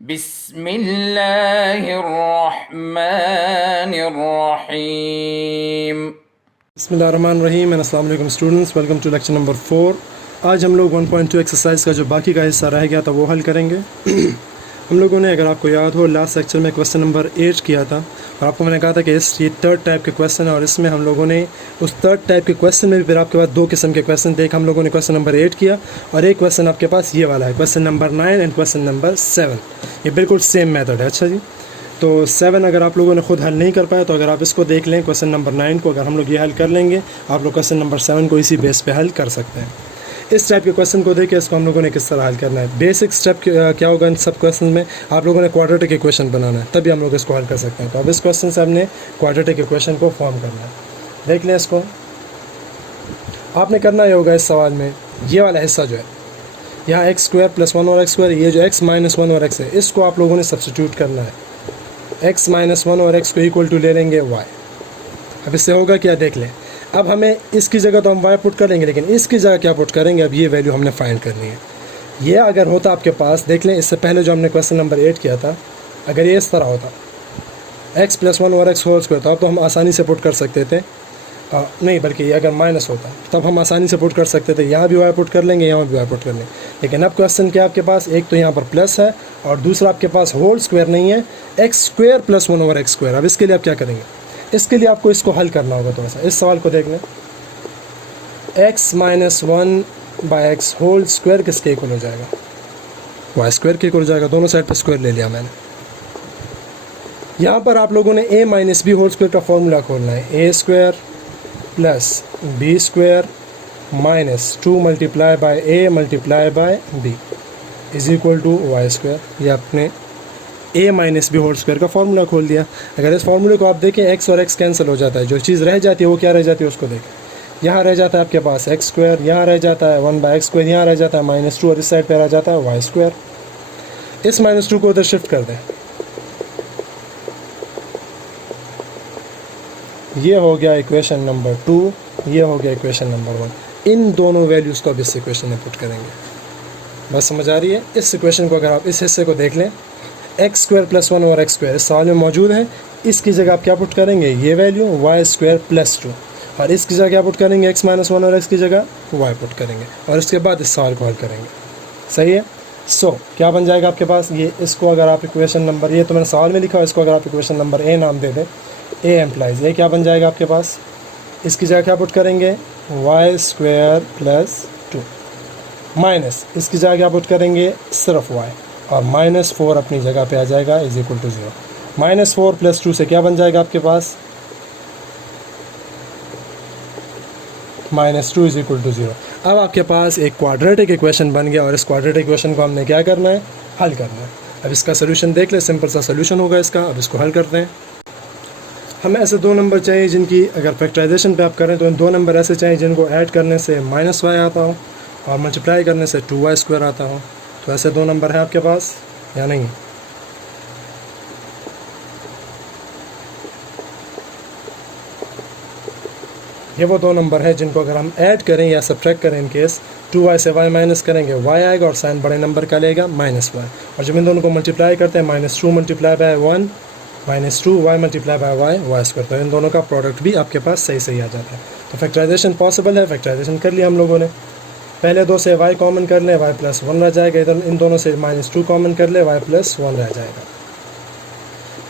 बिस्मिल्लाहिर्रहमानिर्रहीम। बिस्मिल्लाहिर्रहमानिर्रहीम एंड अस्सलाम वालेकुम students, welcome to lecture number 4। आज हम लोग 1.2 एक्सरसाइज का जो बाकी का हिस्सा रह गया था वो हल करेंगे। हम लोगों ने, अगर आपको याद हो, लास्ट लेक्चर में क्वेश्चन नंबर 8 किया था और आपको मैंने कहा था कि ये थर्ड टाइप के क्वेश्चन है और इसमें हम लोगों ने उस थर्ड टाइप के क्वेश्चन में भी फिर आपके पास दो किस्म के क्वेश्चन थे। एक हम लोगों ने क्वेश्चन नंबर 8 किया और एक क्वेश्चन आपके पास ये वाला है, question number 9 and question number 7। ये बिल्कुल सेम मेथड है। अच्छा जी, तो 7 अगर आप लोगों ने खुद हल नहीं कर पाया तो अगर आप इसको देख लें, क्वेश्चन नंबर 9 को अगर हम लोग ये हल कर लेंगे, आप लोग क्वेश्चन नंबर 7 को इसी बेस पे हल कर सकते हैं। इस टाइप के क्वेश्चन को देखिए, इसको हम लोगों ने किस तरह हल करना है। बेसिक स्टेप क्या होगा इन सब क्वेश्चन में, आप लोगों ने क्वाड्रेटिक इक्वेशन बनाना है, तभी हम लोग इसको हल कर सकते हैं। तो अब इस क्वेश्चन से हमने क्वाड्रेटिक इक्वेशन को फॉर्म करना है। देख लें इसको, आपने करना ये होगा इस सवाल में, ये वाला हिस्सा जो है यहाँ एक्स स्क्वायर प्लस 1 और एक्स स्क्वायर, ये जो एक्स माइनस 1 और एक्स है, इसको आप लोगों ने सब्सिट्यूट करना है। x माइनस 1 और x को इक्वल टू ले लेंगे y। अब इससे होगा क्या, देख लें। अब हमें इसकी जगह तो हम y पुट कर लेंगे, लेकिन इसकी जगह क्या पुट करेंगे, अब ये वैल्यू हमने फाइंड करनी है। ये अगर होता आपके पास, देख लें, इससे पहले जो हमने क्वेश्चन नंबर 8 किया था, अगर ये इस तरह होता x प्लस 1 और x होल स्क्वायर, तो अब तो हम आसानी से पुट कर सकते थे। नहीं, बल्कि ये अगर माइनस होता तब हम आसानी से पुट कर सकते थे। यहाँ भी y पुट कर लेंगे, यहाँ भी y पुट कर लेंगे। लेकिन अब क्वेश्चन क्या आपके पास, एक तो यहाँ पर प्लस है और दूसरा आपके पास होल स्क्वायर नहीं है, x square plus 1 over x square. अब इसके लिए आप क्या करेंगे, इसके लिए आपको इसको हल करना होगा थोड़ा सा। इस सवाल को देख लें, x minus 1 by x whole square किसके इक्वल हो जाएगा, वाई स्क्वायर के इक्वल हो जाएगा। दोनों साइड पर स्क्वायर ले लिया मैंने। यहाँ पर आप लोगों ने A minus B whole square का फॉर्मूला खोलना है। A square plus B square minus 2 multiply by A multiply by B is equal to Y square. ये आपने A minus B whole square का फार्मूला खोल दिया। अगर इस फार्मूले को आप देखें, एक्स और एक्स कैंसिल हो जाता है, जो चीज़ रह जाती है वो क्या रह जाती है उसको देखें। यहाँ रह जाता है आपके पास एक्स स्क्वायर, यहाँ रह जाता है 1 बाई एक्स स्क्वायर, यहाँ रह जाता है -2 और इस साइड पर रह जाता है वाई स्क्वायर। इस -2 को उधर शिफ्ट कर दें, ये हो गया इक्वेशन नंबर 2, ये हो गया इक्वेशन नंबर 1। इन दोनों वैल्यूज़ को अब इस इक्वेशन में पुट करेंगे। बस समझ आ रही है। इस इक्वेशन को अगर आप इस हिस्से को देख लें, एक्स स्क्वायर प्लस 1 और एक्स स्क्वायर इस सवाल में मौजूद है। इसकी जगह आप क्या पुट करेंगे, ये वैल्यू वाई स्क्वायर प्लस 2, और इसकी जगह क्या पुट करेंगे, एक्स माइनस 1 और एक्स की जगह वाई पुट करेंगे, और इसके बाद इस सवाल को हल करेंगे। सही है। सो क्या बन जाएगा आपके पास, ये इसको अगर आप इक्वेशन नंबर, ये तो मैंने सवाल में लिखा है, इसको अगर आप इक्वेशन नंबर ए नाम दे दें, ए एम्प्लाइज, ये क्या बन जाएगा आपके पास, इसकी जगह क्या पुट करेंगे, वाई स्क्वायर प्लस 2 माइनस इसकी जगह क्या पुट करेंगे, सिर्फ वाई, और -4 अपनी जगह पे आ जाएगा इज इक्वल टू 0। -4 प्लस 2 से क्या बन जाएगा आपके पास, -2 इज इक्वल टू 0। अब आपके पास एक क्वाड्रेटिक इक्वेशन बन गया और इस क्वाड्रेटिक इक्वेशन को हमने क्या करना है, हल करना है। अब इसका सोल्यूशन देख ले, सिंपल सा सोल्यूशन होगा इसका। अब इसको हल करते हैं। हमें ऐसे दो नंबर चाहिए जिनकी अगर फैक्टराइजेशन पे आप करें तो इन दो नंबर ऐसे चाहिए जिनको ऐड करने से -y आता हो और मल्टीप्लाई करने से 2y स्क्वायर आता हो। तो ऐसे दो नंबर हैं आपके पास या नहीं, ये वो दो नंबर हैं जिनको अगर हम ऐड करें या सब्ट्रैक्ट करें, इन केस 2y से y माइनस करेंगे, y आएगा और साइन बड़े नंबर का लेगा -y, और जब इन दोनों को मल्टीप्लाई करते हैं -2 multiply by 1 -2 y multiply by y square, तो इन दोनों का प्रोडक्ट भी आपके पास सही सही आ जाता है। तो फैक्टराइजेशन पॉसिबल है, फैक्टराइजेशन कर लिया हम लोगों ने। पहले दो से y कॉमन कर लें, y प्लस 1 रह जाएगा। इधर इन दोनों से -2 कॉमन कर ले, y प्लस 1 रह जाएगा।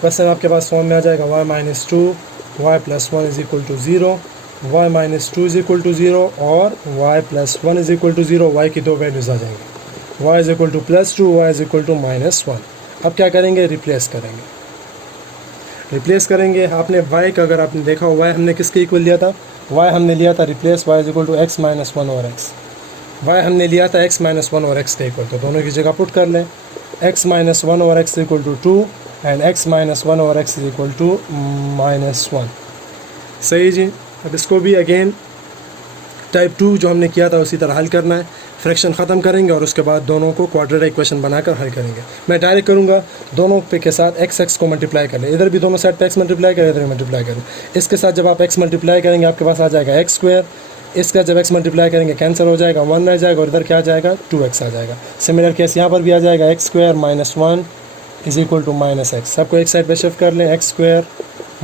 क्वेश्चन आपके पास फॉर्म में आ जाएगा, y -2 y plus 1 is equal to 0, y -2 is equal to 0 और y plus 1 is equal to 0। y की दो वैल्यूज़ आ जाएंगी, y is equal to +2, y is equal to -1। अब क्या करेंगे, रिप्लेस करेंगे। रिप्लेस करेंगे, आपने y का अगर आपने देखा हो, y हमने किसके इक्वल लिया था, y हमने लिया था replace y is equal to x minus 1 और x। y हमने लिया था x माइनस 1 और x के इक्वल, तो दोनों की जगह पुट कर लें। x माइनस 1 और x equal to 2 and x minus 1 और x इक्वल टू -1। सही जी। अब इसको भी अगेन टाइप 2 जो हमने किया था उसी तरह हल करना है। फ्रैक्शन ख़त्म करेंगे और उसके बाद दोनों को क्वाड्रेटिक इक्वेशन बनाकर हल करेंगे। मैं डायरेक्ट करूँगा, दोनों पे के साथ x को मल्टीप्लाई कर लें, इधर भी दोनों साइड पे x मल्टीप्लाई करें, इधर मल्टीप्लाई करें। इसके साथ जब आप x मल्टीप्लाई करेंगे आपके पास आ जाएगा एक्स स्क्वायर, इसका जब x मल्टीप्लाई करेंगे कैंसिल हो जाएगा, 1 रह जाएगा और इधर क्या आ जाएगा, 2x आ जाएगा। सिमिलर केस यहाँ पर भी आ जाएगा x square -1 is equal to minus x, सबको एक साइड पे शिफ्ट कर लें, x square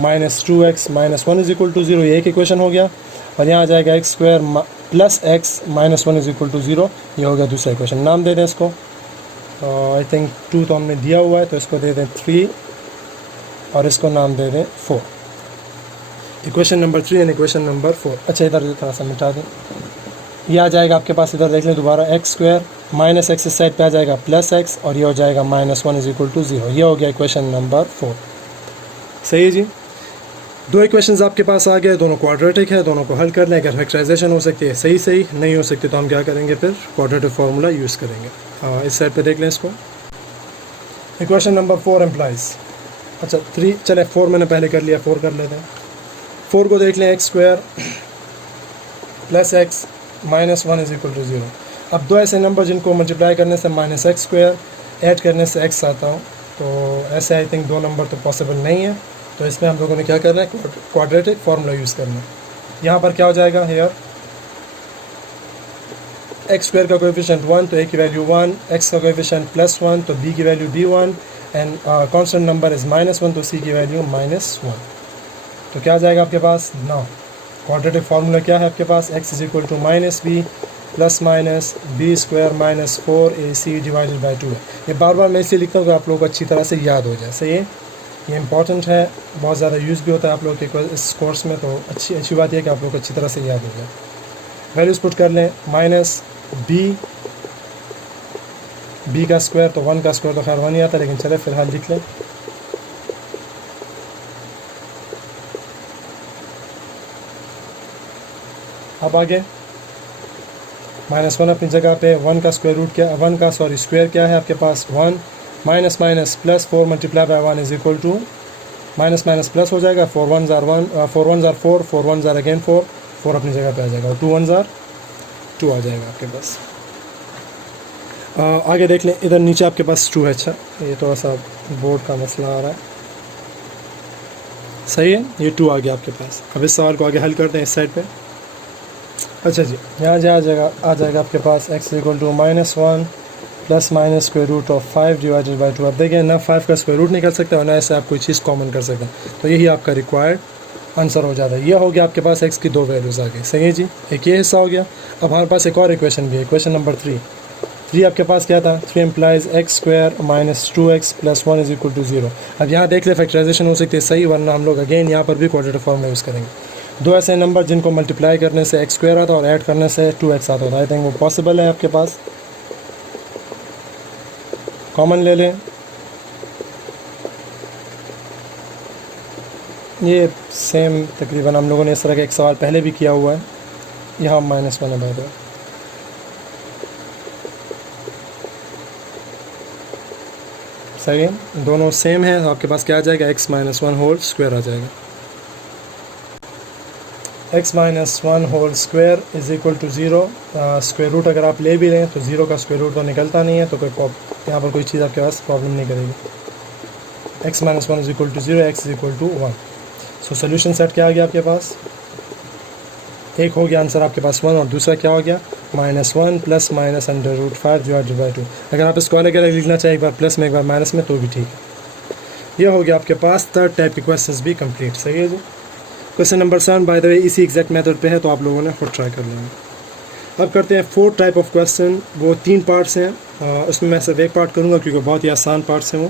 minus 2x minus 1 is equal to 0, ये एक इक्वेशन हो गया। और यहाँ आ जाएगा x square plus x minus 1 is equal to 0, ये हो गया दूसरा इक्वेशन। नाम दे दें इसको, आई थिंक 2 तो हमने दिया हुआ है तो इसको दे दें 3 और इसको नाम दे दें 4। Equation number 3 and equation number 4। अच्छा इधर थोड़ा सा मिटा दें, ये आ जाएगा आपके पास, इधर देख लें दोबारा, एक्स स्क्वायर माइनस एक्स इस साइड पे आ जाएगा प्लस एक्स और ये हो जाएगा माइनस 1 इज इक्वल टू 0, ये हो गया इक्वेशन नंबर 4। सही है जी, दो इक्वेशंस आपके पास आ गए, दोनों क्वाड्रेटिक है, दोनों को हल कर लें। अगर फैक्टराइजेशन हो सकती है सही सही, नहीं हो सकती तो हम क्या करेंगे, फिर क्वाड्रेटिक फार्मूला यूज़ करेंगे। इस साइड पे देख लें इसको, इक्वेशन नंबर 4 एम्प्लाइज, अच्छा 3 चले 4 मैंने पहले कर लिया, 4 कर लेते हैं। 4 को देख लें, x square plus x minus 1 is equal to 0। अब दो ऐसे नंबर जिनको मल्टीप्लाई करने से माइनस एक्स स्क्वायर, ऐड करने से एक्स आता हूँ, तो ऐसे आई थिंक दो नंबर तो पॉसिबल नहीं है, तो इसमें हम लोगों ने क्या करना है, क्वाड्रेटिक फार्मूला यूज़ करना है। यहाँ पर क्या हो जाएगा, हेयर एक्स स्क्वायर का कोएफिशिएंट 1 तो ए की वैल्यू 1, एक्स का कोएफिशिएंट प्लस 1 तो बी की value b1 and constant number is minus 1 तो सी की वैल्यू माइनस 1। तो क्या आ जाएगा आपके पास, नाउ क्वाड्रेटिक फार्मूला क्या है आपके पास, X is equal to minus B plus minus B square minus 4ac divided by 2 है। ये बार बार मैं इसलिए लिखता हूँ कि आप लोगों को अच्छी तरह से याद हो जाए। सही है, ये इंपॉर्टेंट है, बहुत ज़्यादा यूज़ भी होता है आप लोगों के इस कोर्स में, तो अच्छी बात यह है कि आप लोग को अच्छी तरह से याद हो जाए। वैल्यूज़ पुट कर लें, माइनस बी का स्क्वायर तो 1 का स्क्वायर तो खैर 1 ही आता है, लेकिन चले फिलहाल लिख लें। अब आगे माइनस 1 अपनी जगह पे, 1 का स्क्वायर रूट क्या, 1 का स्क्वायर क्या है आपके पास 1, minus minus plus 4 multiply by 1 is equal to, minus minus plus हो जाएगा, 4 1 ज़ार 1, 4 1 ज़ार 4, 4 1 ज़ार अगेन 4, 4 अपनी जगह पे आ जाएगा और 2 1 ज़ार 2 आ जाएगा आपके पास। आगे देख लें, इधर नीचे आपके पास 2 है। अच्छा ये थोड़ा सा बोर्ड का मसला आ रहा है, सही है, ये 2 आ गया आपके पास। अब इस सवाल को आगे हल करते हैं इस साइड पे। अच्छा जी, यहाँ आ जाएगा आपके पास X equal to minus 1 plus minus square root of 5 divided by 2। अब देखिए ना 5 का स्क्वायर रूट निकल सकता है और ना ऐसे आप कोई चीज़ कॉमन कर सकते हैं, तो यही आपका रिक्वायर्ड आंसर हो जाता है। यह हो गया आपके पास एक्स की 2 वैल्यूज़ आ गई। सही है जी, एक ये हिस्सा हो गया। अब हमारे पास एक और इक्वेशन भी है, इक्वेशन नंबर 3 आपके पास क्या था, 3 implies x square minus 2x plus 1 is equal to 0। अब यहाँ देख ले फैक्टराइजेशन हो सकती है सही, वरना हम लोग अगेन यहाँ पर भी क्वाड्रेटिक फार्मूला यूज़ करेंगे। दो ऐसे नंबर जिनको मल्टीप्लाई करने से एक्स स्क्वायर आता और ऐड करने से 2x आता था, आई थिंक वो पॉसिबल है आपके पास। कॉमन ले लें, ये सेम तकरीबन हम लोगों ने इस तरह का एक सवाल पहले भी किया हुआ है। यहाँ माइनस 1 है बाय द वे, सही है, दोनों सेम है। आपके पास क्या आ जाएगा, x माइनस 1 होल स्क्वायर आ जाएगा। x minus 1 whole square is equal to 0। Square root अगर आप ले भी लें तो 0 का स्क्वायर रूट तो निकलता नहीं है, तो कोई यहाँ पर कोई चीज़ आपके पास प्रॉब्लम नहीं करेगी। x minus 1 is equal to 0, x is equal to 1। So solution set क्या आ गया आपके पास, एक हो गया आंसर आपके पास 1 और दूसरा क्या हो गया, -1 plus minus under root 5 divided by 2। अगर आप इसको अलग अलग लिखना चाहिए, एक बार प्लस में एक बार माइनस में, तो भी ठीक है। यह हो गया आपके पास थर्ड टाइप के क्वेश्चंस भी कंप्लीट। सही है जी। Question number 7 by the way इसी एग्जैक्ट मेथड पे है, तो आप लोगों ने खुद ट्राई कर लेंगे। अब करते हैं 4 टाइप ऑफ क्वेश्चन, वो 3 पार्ट्स हैं, उसमें मैं सिर्फ एक पार्ट करूँगा क्योंकि बहुत ही आसान पार्ट्स हैं वो।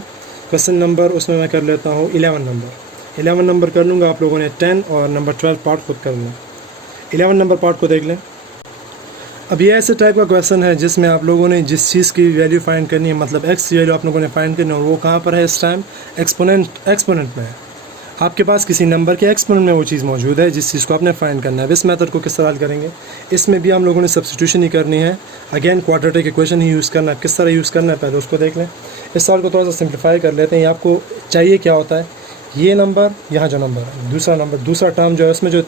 क्वेश्चन नंबर उसमें मैं कर लेता हूँ 11 नंबर कर लूँगा, आप लोगों ने 10 और नंबर 12 पार्ट खुद कर लें। 11 नंबर पार्ट को देख लें। अब ये ऐसे टाइप का क्वेश्चन है जिसमें आप लोगों ने जिस चीज़ की वैल्यू फाइंड करनी है, मतलब एक्स की वैल्यू आप लोगों ने फाइंड करनी है, और वो कहाँ पर है इस टाइम, एक्सपोनेंट में है। आपके पास किसी नंबर के एक्सपोनेंट में वो चीज़ मौजूद है जिस चीज़ को आपने फाइंड करना है। अब इस मेथड को किस तरह हल करेंगे, इसमें भी हम लोगों ने सब्स्टिट्यूशन ही करनी है, अगेन क्वाड्रेटिक इक्वेशन ही यूज़ करना है। किस तरह यूज़ करना है पहले उसको देख लें। इस सवाल को थोड़ा सा सिंप्लीफाई कर लेते हैं। ये आपको चाहिए क्या होता है, ये नंबर, यहाँ जो नंबर है दूसरा टर्म जो है उसमें जो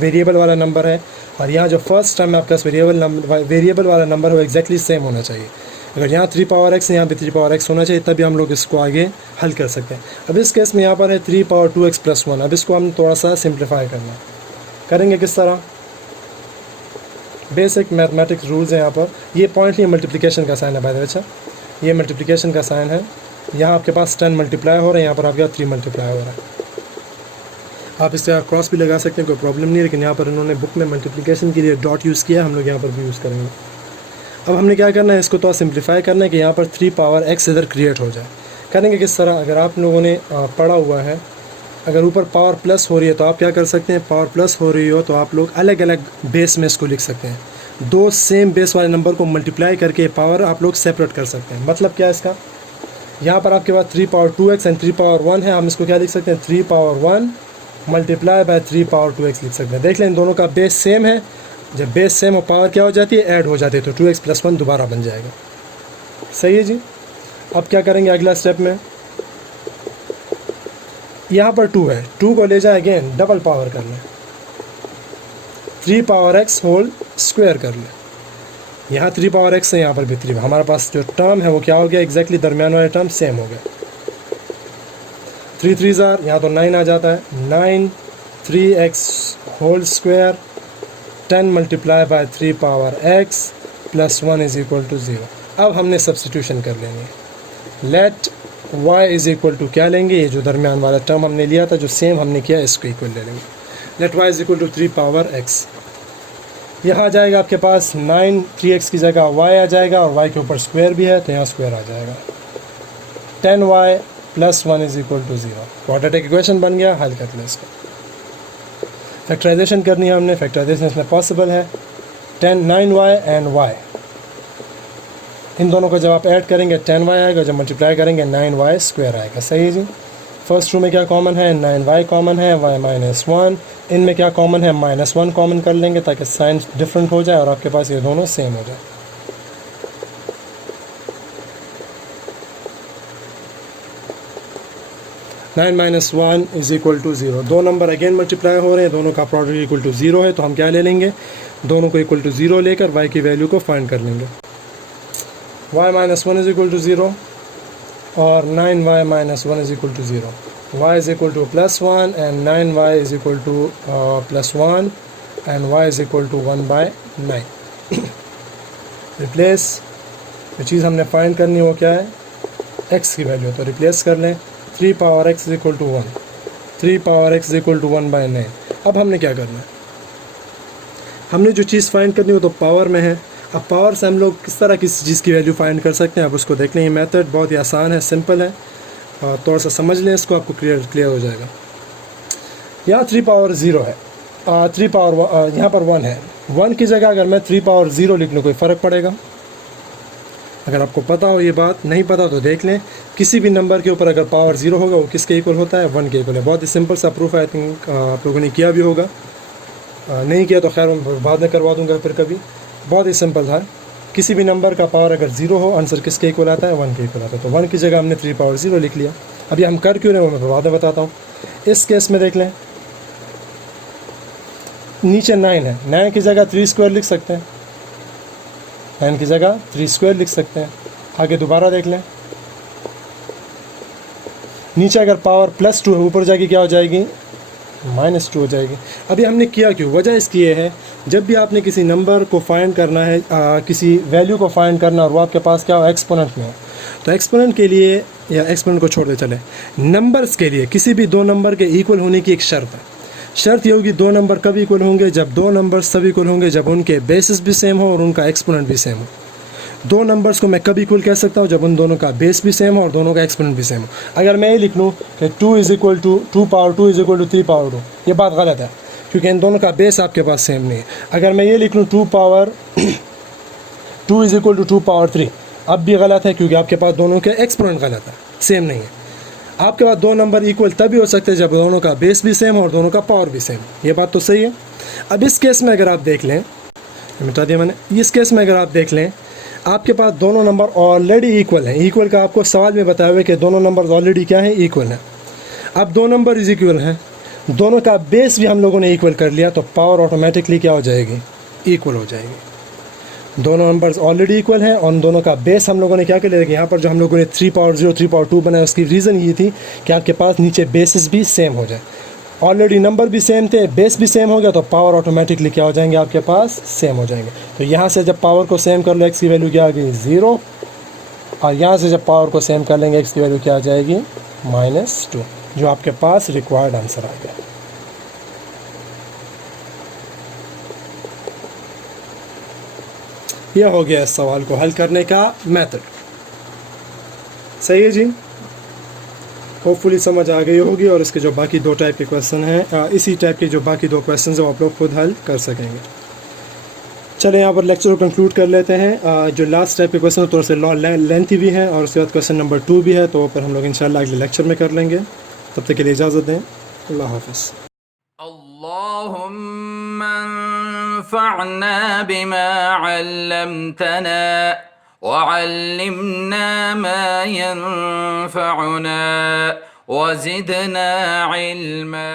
वेरिएबल वाला नंबर है, और यहाँ जो फर्स्ट टर्म है आपके पास वेरिएबल वाला नंबर है, वो एक्जैक्टली सेम होना चाहिए। अगर यहाँ 3 पावर x यहाँ भी 3 पावर x होना चाहिए, तभी हम लोग इसको आगे हल कर सकते हैं। अब इस केस में यहाँ पर है 3 पावर 2x प्लस 1। अब इसको हम थोड़ा सा सिंप्लीफाई करना करेंगे किस तरह, बेसिक मैथमेटिक्स रूल्स हैं यहाँ पर। ये पॉइंट नहीं, मल्टीप्लिकेशन का साइन है बाय द वे। अच्छा ये मल्टीप्लिकेशन का साइन है, यहाँ आपके पास 10 मल्टीप्लाई हो रहा है, यहाँ पर आपके 3 मल्टीप्लाई हो रहा है। आप इससे क्रॉस भी लगा सकते हैं, कोई प्रॉब्लम नहीं है, लेकिन यहाँ पर इन्होंने बुक में मल्टीप्लिकेशन के लिए डॉट यूज़ किया, हम लोग यहाँ पर भी यूज़ करेंगे। अब हमने क्या करना है, इसको तो सिंप्लीफाई करना है कि यहाँ पर 3 पावर x इधर क्रिएट हो जाए। करेंगे किस तरह, अगर आप लोगों ने पढ़ा हुआ है, अगर ऊपर पावर प्लस हो रही है तो आप क्या कर सकते हैं, पावर प्लस हो रही हो तो आप लोग अलग अलग बेस में इसको लिख सकते हैं। दो सेम बेस वाले नंबर को मल्टीप्लाई करके पावर आप लोग सेपरेट कर सकते हैं। मतलब क्या है इसका, यहाँ पर आपके पास 3 पावर 2x एंड 3 पावर 1 है, हम इसको क्या लिख सकते हैं, 3 power 1 multiply by 3 power 2x लिख सकते हैं। देख लें, इन दोनों का बेस सेम है, जब बेस सेम हो पावर क्या हो जाती है, ऐड हो जाती है, तो 2x + 1 दोबारा बन जाएगा। सही है जी। अब क्या करेंगे अगला स्टेप में, यहाँ पर 2 है, 2 को ले जाए अगेन डबल पावर कर लें, 3 पावर x होल स्क्वायर कर लें। यहाँ 3 पावर x है, यहाँ पर भी 3, हमारे पास जो टर्म है वो क्या हो गया, एग्जैक्टली दरमियान वाले टर्म सेम हो गया। 3 3 यहाँ तो 9 आ जाता है, 9 3x whole square 10 multiply by 3 power x + 1 = 0। अब हमने सब्स्टिट्यूशन कर लेनी है। लेट y = क्या लेंगे, ये जो दरमियान वाला टर्म हमने लिया था, जो सेम हमने किया, इसको इक्वल ले लेंगे। लेट y = 3 पावर x, यहाँ आ जाएगा आपके पास 9, 3x की जगह y आ जाएगा, और y के ऊपर स्क्वायर भी है तो यहाँ स्क्वायर आ जाएगा। 10y + 1 = 0। क्वाड्रेटिक इक्वेशन बन गया, हल कर लें इसको। फैक्टराइजेशन करनी है हमने, फैक्टराइजेशन इसमें पॉसिबल है। 9y एंड y, इन दोनों को जब आप ऐड करेंगे 10y आएगा, जब मल्टीप्लाई करेंगे 9y स्क्वायर आएगा। सही है जी। फर्स्ट रो में क्या कॉमन है, 9y कॉमन है, y - 1, इनमें क्या कॉमन है, -1 कॉमन कर लेंगे ताकि साइन डिफरेंट हो जाए और आपके पास ये दोनों सेम हो जाए। -1 = 0, दो नंबर अगेन मल्टीप्लाई हो रहे हैं, दोनों का प्रोडक्ट = 0 है, तो हम क्या ले लेंगे, दोनों को = 0 लेकर y की वैल्यू को फाइंड कर लेंगे। y - 1 = 0 और 9y - 1 = 0, y +1 and 9y +1 and y = 1/9। Replace, जो चीज़ हमने फाइंड करनी है वो क्या है, x की वैल्यू, तो रिप्लेस कर लें। 3 पावर x = 1, 3 पावर x = 1/9। अब हमने क्या करना है, हमने जो चीज़ फाइंड करनी हो तो पावर में है। अब पावर से हम लोग किस तरह किसी चीज़ की वैल्यू फाइंड कर सकते हैं, अब उसको देख लें। ये मेथड बहुत ही आसान है, सिंपल है, थोड़ा सा समझ लें इसको, आपको क्लियर हो जाएगा। यहाँ 3 पावर 0 है, 3 पावर यहाँ पर 1 है, 1 की जगह अगर मैं 3 पावर 0 लिख लूँ कोई फ़र्क पड़ेगा? अगर आपको पता हो ये बात, नहीं पता तो देख लें। किसी भी नंबर के ऊपर अगर पावर 0 होगा वो किसके इक्वल होता है, 1 के इक्वल है। बहुत ही सिंपल सा प्रूफ है, आई थिंक आप लोगों ने किया भी होगा, नहीं किया तो खैर मैं बाद में करवा दूंगा फिर कभी। बहुत ही सिंपल था, किसी भी नंबर का पावर अगर 0 हो, आंसर किसके इक्वल आता है, 1 के इक्वल आता है। तो 1 की जगह हमने 3 पावर 0 लिख लिया। अभी हम कर क्यों रहे हैं वो मैं बाद में बताता हूँ। इस केस में देख लें, नीचे 9 है, 9 की जगह 3 स्क्वायर लिख सकते हैं, 9 की जगह 3 स्क्वायर लिख सकते हैं। आगे दोबारा देख लें, नीचे अगर पावर +2 है, ऊपर जाके क्या हो जाएगी, -2 हो जाएगी। अभी हमने किया क्यों, वजह इसकी ये है, जब भी आपने किसी नंबर को फाइंड करना है, किसी वैल्यू को फाइंड करना और वो आपके पास क्या हो, एक्सपोनेंट में हो, तो एक्सपोनेंट के लिए, या एक्सपोनेंट को छोड़ दे चले, नंबर्स के लिए किसी भी दो नंबर के इक्वल होने की एक शर्त है। शर्त ये होगी, दो नंबर कब इक्वल होंगे, जब दो नंबर्स तब इक्वल होंगे जब उनके बेसिस भी सेम हो और उनका एक्सपोनेंट भी सेम हो। दो नंबर्स को मैं कब इक्वल कह सकता हूँ, जब उन दोनों का बेस भी सेम हो और दोनों का एक्सपोनेंट भी सेम हो। अगर मैं ये लिख लूँ कि 2 = 2 पावर 2 = 3 पावर 2, ये बात गलत है क्योंकि इन दोनों का बेस आपके पास सेम नहीं है। अगर मैं ये लिख लूँ 2 = 2 पावर 3, अब भी गलत है क्योंकि आपके पास दोनों के एक्सपोनेंट गलत है, सेम नहीं है। आपके पास दो नंबर इक्वल तभी हो सकते हैं जब दोनों का बेस भी सेम हो और दोनों का पावर भी सेम, ये बात तो सही है। अब इस केस में अगर आप देख लें, मिटा दिया मैंने, इस केस में अगर आप देख लें, आपके पास दोनों नंबर ऑलरेडी इक्वल हैं। इक्वल का आपको सवाल में बताया हुआ है कि दोनों नंबर ऑलरेडी क्या है, इक्वल है। अब दो नंबर इज इक्वल हैं, दोनों का बेस भी हम लोगों ने इक्वल कर लिया, तो पावर ऑटोमेटिकली क्या हो जाएगी, इक्वल हो जाएगी। दोनों नंबर्स ऑलरेडी इक्वल हैं और दोनों का बेस हम लोगों ने क्या कर लिया। यहाँ पर जो हम लोगों ने 3 पावर 0 3 पावर 2 बनाया, उसकी रीज़न ये थी कि आपके पास नीचे बेसिस भी सेम हो जाए। ऑलरेडी नंबर भी सेम थे, बेस भी सेम हो गया, तो पावर ऑटोमेटिकली क्या हो जाएंगे, आपके पास सेम हो जाएंगे। तो यहाँ से जब पावर को सेम कर लो, एक्स की वैल्यू क्या आ गई, 0, और यहाँ से जब पावर को सेम कर लेंगे x की वैल्यू क्या आ जाएगी -2, जो आपके पास रिक्वायर्ड आंसर आ गया। यह हो गया इस सवाल को हल करने का मेथड। सही है जी, होपफुली समझ आ गई होगी। और इसके जो बाकी दो टाइप के क्वेश्चन हैं, इसी टाइप के जो बाकी दो क्वेश्चन हैं वो आप लोग खुद हल कर सकेंगे। चले यहाँ पर लेक्चर को कंक्लूड कर लेते हैं। जो लास्ट टाइप के क्वेश्चन है थोड़े से लेंथी भी हैं और उसके बाद क्वेश्चन नंबर 2 भी है, तो फिर हम लोग इंशाल्लाह अगले लेक्चर में कर लेंगे। तब तक के लिए इजाज़त दें, अल्लाह हाफ़िज़। अल्लाहुम्मा अंफ़अना बिमा अल्लमतना वअल्लिमना मा यंफ़अुना वज़िदना इल्मा।